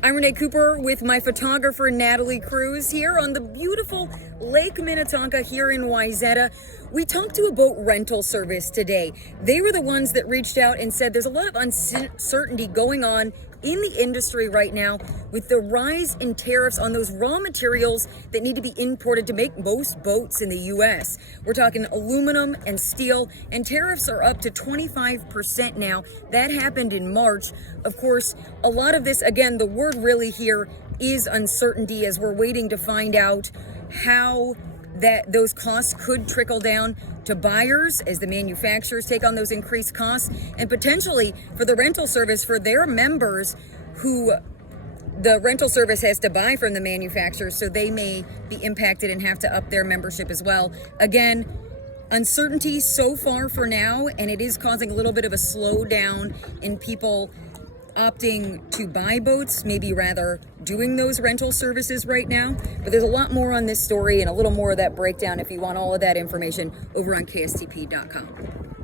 I'm Renee Cooper with my photographer Natalie Cruz here on the beautiful Lake Minnetonka here in Wayzata. We talked to a boat rental service today. They were the ones that reached out and said there's a lot of uncertainty going on in the industry right now with the rise in tariffs on those raw materials that need to be imported to make most boats in the U.S. We're talking aluminum and steel, and tariffs are up to 25% now. That happened in March. Of course, a lot of this, again, the word really here is uncertainty as we're waiting to find out how that those costs could trickle down to buyers as the manufacturers take on those increased costs, and potentially for the rental service for their members who the rental service has to buy from the manufacturers, so they may be impacted and have to up their membership as well. Again, uncertainty so far for now, and it is causing a little bit of a slowdown in people opting to buy boats, maybe rather doing those rental services right now. But there's a lot more on this story and a little more of that breakdown if you want all of that information over on KSTP.com.